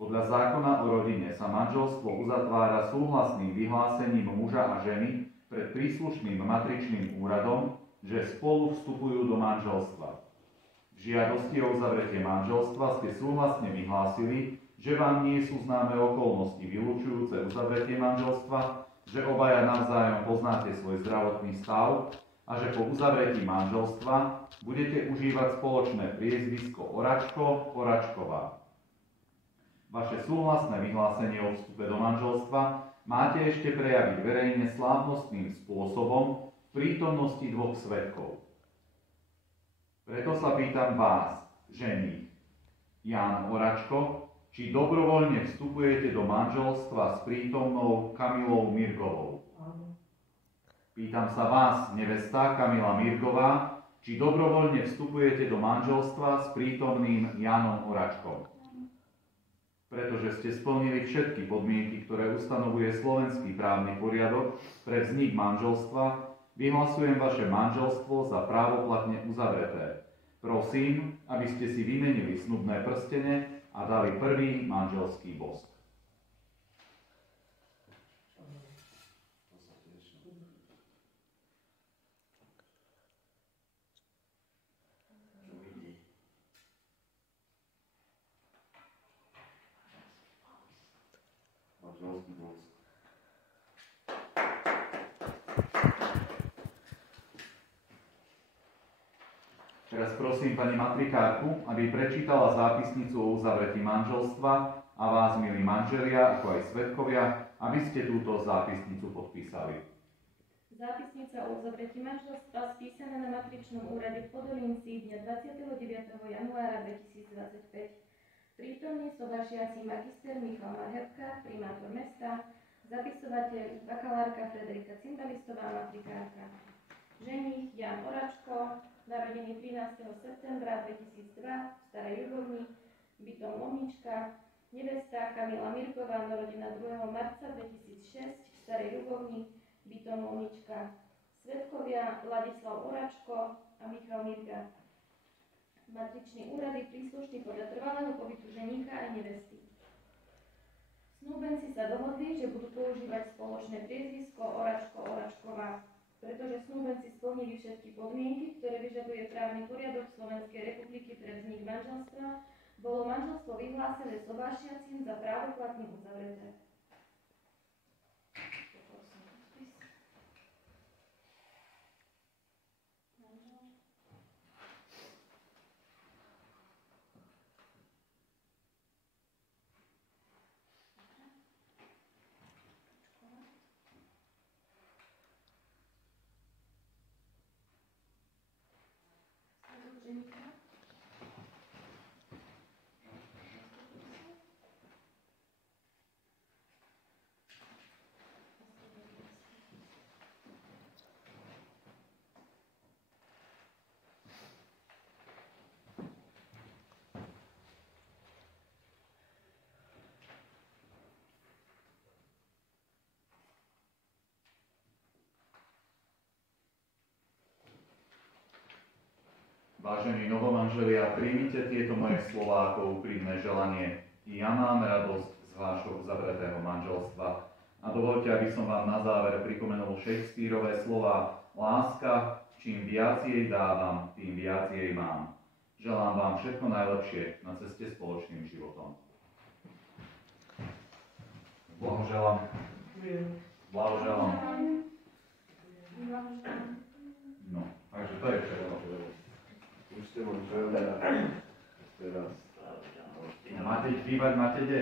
Podľa zákona o rodine sa manželstvo uzatvára súhlasným vyhlásením muža a ženy pred príslušným matričným úradom, že spolu vstupujú do manželstva. V žiadosti o uzavretie manželstva ste súhlasne vyhlásili, že vám nie sú známe okolnosti vylučujúce uzavretie manželstva, že obaja navzájom poznáte svoj zdravotný stav a že po uzavretí manželstva budete užívať spoločné priezvisko Oračko, Oračková. Vaše súhlasné vyhlásenie o vstupe do manželstva máte ešte prejaviť verejne slávnostným spôsobom v prítomnosti dvoch svedkov. Preto sa pýtam vás, ženích, Ján Oračko, či dobrovoľne vstupujete do manželstva s prítomnou Kamilou Mirgovou. Pýtam sa vás, nevesta Kamila Mirgová, či dobrovoľne vstupujete do manželstva s prítomným Jánom Oračkom. Pretože ste splnili všetky podmienky, ktoré ustanovuje slovenský právny poriadok pre vznik manželstva, vyhlasujem vaše manželstvo za právoplatne uzavreté. Prosím, aby ste si vymenili snubné prstene a dali prvý manželský bosk. Teraz prosím pani matrikárku, aby prečítala zápisnicu o uzavretí manželstva a vás, milí manželia, ako aj svedkovia, aby ste túto zápisnicu podpísali. Zápisnica o uzavretí manželstva spísaná na matričnom úrade v Podolinci dňa 29. januára 2025. Prítomní sobašiaci magister Michal Marhebka, primátor mesta, zapisovateľ bakalárka Frederika Cimbalistová, matrikárka. Ženích Ján Oračko, narodený 13. septembra 2002 v Starej Ľubovni, bytom Lomnička, nevesta Kamila Mirgová, narodená 2. marca 2006 v Starej Ľubovni, bytom Lomnička. Svedkovia Ladislav Oračko a Michal Mirga. Matričný úrad je príslušný podľa trvalého pobytu ženíka a nevesty. Snúbenci sa dohodli, že budú používať spoločné priezvisko Oračko, Oračková. Pretože snúbenci splnili všetky podmienky, ktoré vyžaduje právny poriadok Slovenskej republiky pre vznik manželstva, bolo manželstvo vyhlásené sobášiacim za právoplatne uzavreté. Vážení novomanželia, príjmite tieto moje slová ako úprimné želanie. I ja mám radosť z vášho uzavretého manželstva. A dovoľte, aby som vám na záver pripomenul Shakespeareové slová: láska, čím viac jej dávam, tým viac jej mám. Želám vám všetko najlepšie na ceste spoločným životom. Blahoželám. Blahoželám. No, takže to je všetko. Už ste manželia teraz. Máte bývať, máte kde?